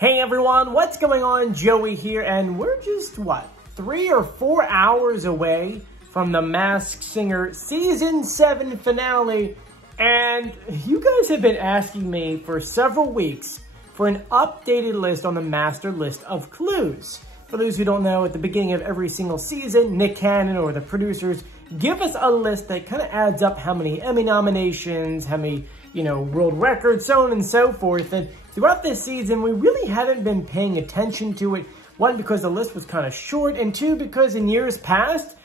Hey everyone, what's going on? Joey here, and we're just, 3 or 4 hours away from the Masked Singer Season 7 finale, and you guys have been asking me for several weeks for an updated list on the master list of clues. For those who don't know, at the beginning of every single season, Nick Cannon or the producers give us a list that kind of adds up how many Emmy nominations, how many, world records, so on and so forth. And throughout this season, we really haven't been paying attention to it. One, because the list was kind of short, and two, because in years past,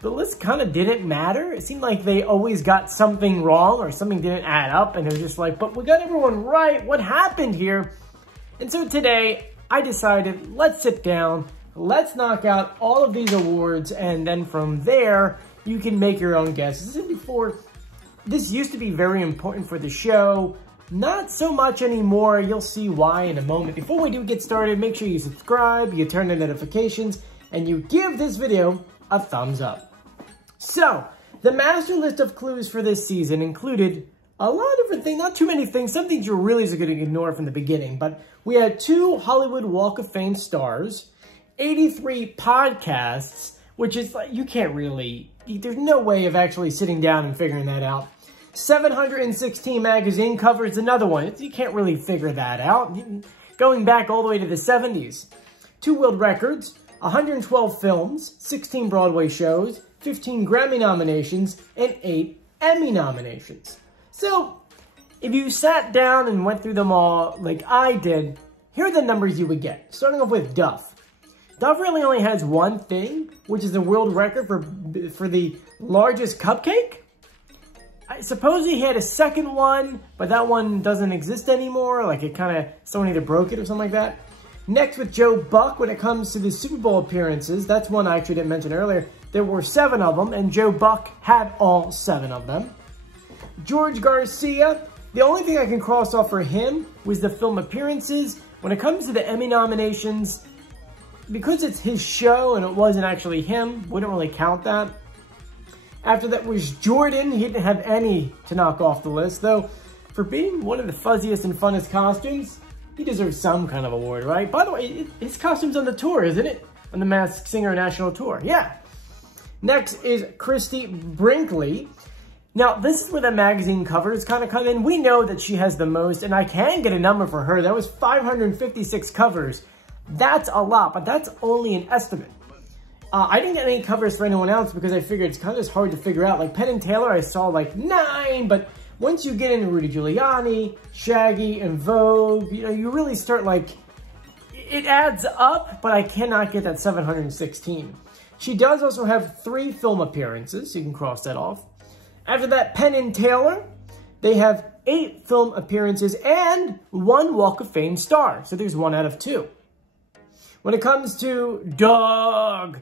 the list kind of didn't matter. It seemed like they always got something wrong or something didn't add up, and it was just like, but we got everyone right. What happened here? And so today, I decided, let's sit down, let's knock out all of these awards, and then from there, you can make your own guesses. And before, this used to be very important for the show. Not so much anymore. You'll see why in a moment. Before we do get started, make sure you subscribe, you turn on notifications, and you give this video a thumbs up. So, the master list of clues for this season included a lot of different things, not too many things. Some things you're really just going to ignore from the beginning, but we had 2 Hollywood Walk of Fame stars, 83 podcasts, which is like, you can't really, there's no way of actually sitting down and figuring that out. 716 magazine covers, another one. You can't really figure that out. Going back all the way to the 70s. 2 world records, 112 films, 16 Broadway shows, 15 Grammy nominations, and 8 Emmy nominations. So, if you sat down and went through them all like I did, here are the numbers you would get. Starting off with Duff. Duff really only has one thing, which is the world record for the largest cupcake. I suppose he had a second one, but that one doesn't exist anymore. Like it kind of, someone either broke it or something like that. Next with Joe Buck, when it comes to the Super Bowl appearances, that's one I actually didn't mention earlier. There were 7 of them, and Joe Buck had all 7 of them. George Garcia, the only thing I can cross off for him was the film appearances. When it comes to the Emmy nominations, because it's his show and it wasn't actually him, wouldn't really count that. After that was Jordan. He didn't have any to knock off the list, though for being one of the fuzziest and funnest costumes, he deserves some kind of award, right? By the way, his costume's on the tour, isn't it? On the Masked Singer National Tour, yeah. Next is Christy Brinkley. Now, this is where the magazine covers kind of come in. We know that she has the most, and I can get a number for her. That was 556 covers. That's a lot, but that's only an estimate. I didn't get any covers for anyone else because I figured it's kind of just hard to figure out. Like Penn and Teller, I saw like 9, but once you get into Rudy Giuliani, Shaggy, and Vogue, you really start like, it adds up, but I cannot get that 716. She does also have 3 film appearances, so you can cross that off. After that, Penn and Teller, they have 8 film appearances and 1 Walk of Fame star. So there's 1 out of 2. When it comes to Doug,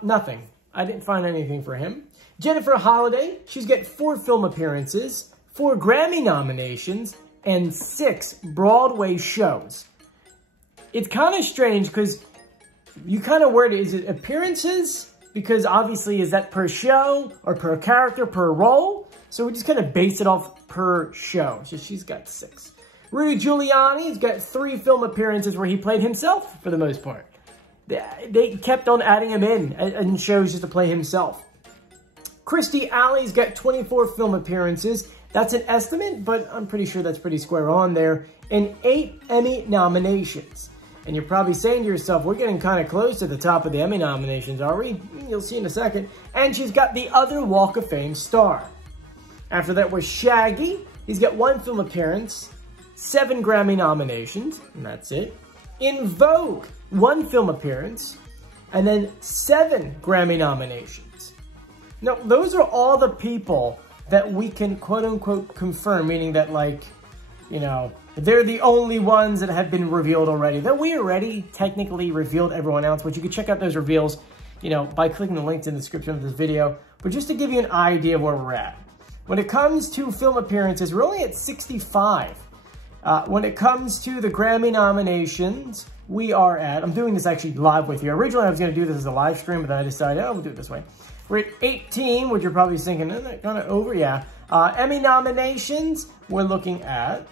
nothing. I didn't find anything for him. Jennifer Holliday, she's got 4 film appearances, 4 Grammy nominations, and 6 Broadway shows. It's kind of strange because you kind of word it, is it appearances? Because obviously, is that per show or per character, per role? So we just kind of base it off per show. So she's got 6. Rudy Giuliani's got 3 film appearances where he played himself for the most part. They kept on adding him in shows just to play himself. Kirstie Alley's got 24 film appearances. That's an estimate, but I'm pretty sure that's pretty square on there. And 8 Emmy nominations. And you're probably saying to yourself, we're getting kind of close to the top of the Emmy nominations, are we? You'll see in a second. And she's got the other Walk of Fame star. After that was Shaggy. He's got 1 film appearance, 7 Grammy nominations, and that's it. In Vogue, 1 film appearance, and then 7 Grammy nominations. Now, those are all the people that we can quote-unquote confirm, meaning that, like, they're the only ones that have been revealed already. That we already technically revealed everyone else, but you can check out those reveals, by clicking the links in the description of this video. But just to give you an idea of where we're at. When it comes to film appearances, we're only at 65. When it comes to the Grammy nominations, we are at, I'm doing this actually live with you. Originally, I was going to do this as a live stream, but then I decided, we'll do it this way. We're at 18, which you're probably thinking, isn't that kind of over? Yeah. Emmy nominations, we're looking at,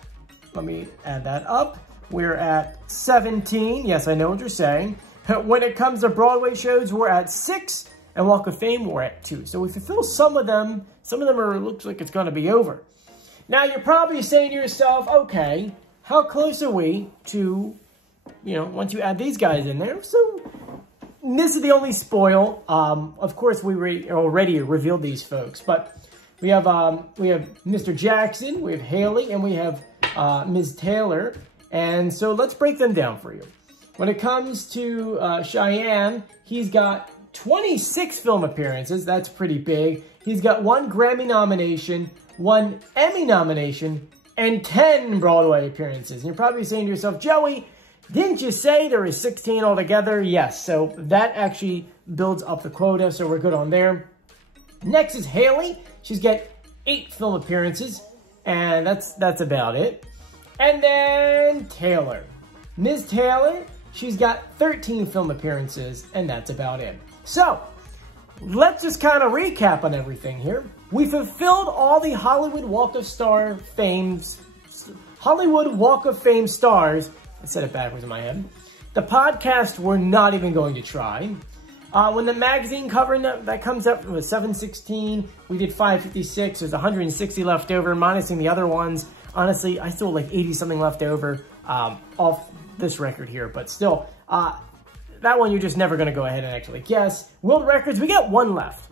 let me add that up. we're at 17. Yes, I know what you're saying. When it comes to Broadway shows, we're at 6. And Walk of Fame, we're at 2. So we fulfill some of them. Some of them looks like it's going to be over. Now, you're probably saying to yourself, okay, how close are we to, once you add these guys in there? So this is the only spoil. Of course, we already revealed these folks, but we have Mr. Jackson, we have Haley, and we have Ms. Taylor. And so let's break them down for you. When it comes to Cheyenne, he's got 26 film appearances. That's pretty big. He's got 1 Grammy nomination, 1 Emmy nomination, and 10 Broadway appearances. And you're probably saying to yourself, Joey, didn't you say there is 16 altogether? Yes, so that actually builds up the quota, so we're good on there. Next is Haley. She's got 8 film appearances, and that's about it. And then Taylor. Ms. Taylor, she's got 13 film appearances, and that's about it. So, let's just kind of recap on everything here. We fulfilled all the Hollywood Walk of Fame stars. I said it backwards in my head. The podcast we're not even going to try. When the magazine cover that comes up, it was 716. We did 556. There's 160 left over, minusing the other ones. Honestly, I still like 80-something left over off this record here. But still, that one you're just never going to go ahead and actually guess. World records, we got 1 left.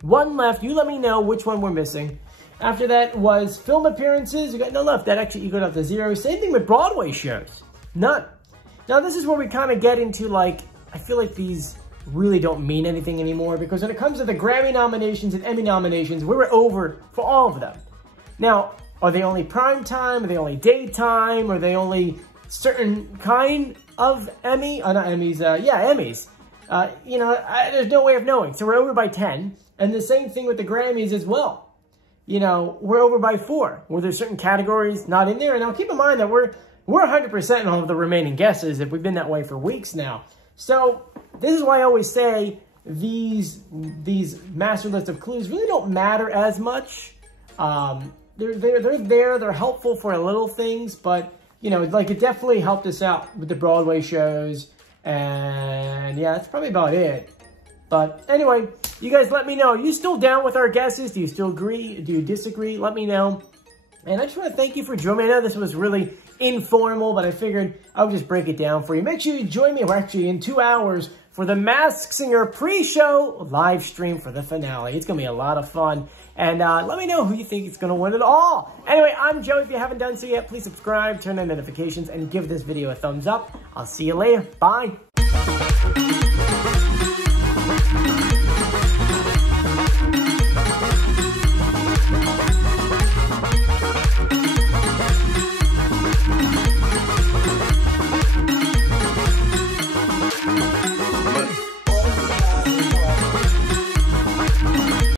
1 left. You let me know which one we're missing. After that was film appearances. We got none left. That actually equaled out to 0. Same thing with Broadway shows. None. Now, this is where we kind of get into, like, I feel like these really don't mean anything anymore, because when it comes to the Grammy nominations and Emmy nominations, we were over for all of them. Now, are they only prime time? Are they only daytime? Are they only certain kind of Emmy? Not Emmys. Emmys. There's no way of knowing. So we're over by 10. And the same thing with the Grammys as well. We're over by 4. Were there certain categories not in there? And now keep in mind that we're 100% in all of the remaining guesses, if we've been that way for weeks now. So this is why I always say these master list of clues really don't matter as much. They're there. They're helpful for little things, but it definitely helped us out with the Broadway shows. And yeah, that's probably about it. But anyway, you guys let me know. Are you still down with our guesses? Do you still agree? Do you disagree? Let me know. And I just want to thank you for joining me. I know this was really informal, but I figured I would just break it down for you. Make sure you join me. We're actually in 2 hours for the Masked Singer pre-show live stream for the finale. It's going to be a lot of fun. And let me know who you think is going to win it all. Anyway, I'm Joe. If you haven't done so yet, please subscribe, turn on notifications, and give this video a thumbs up. I'll see you later. Bye.